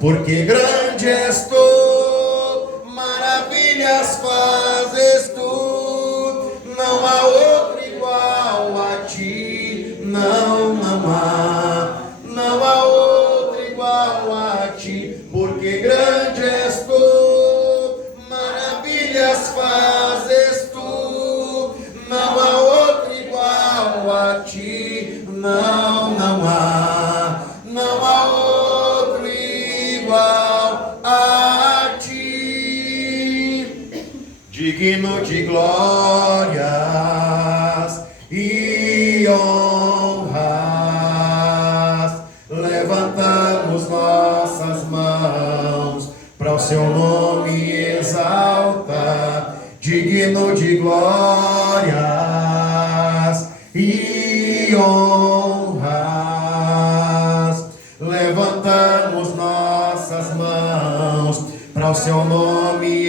Porque grande és tu, maravilhas fazes tu, não há outro igual a ti, não há outro igual a ti, porque grande és tu, maravilhas fazes tu, não há outro igual a ti, não há outro igual a ti, digno de glórias e honras, levantamos nossas mãos para o seu nome exaltar, digno de glórias e honras, levantamos nossas mãos para o seu nome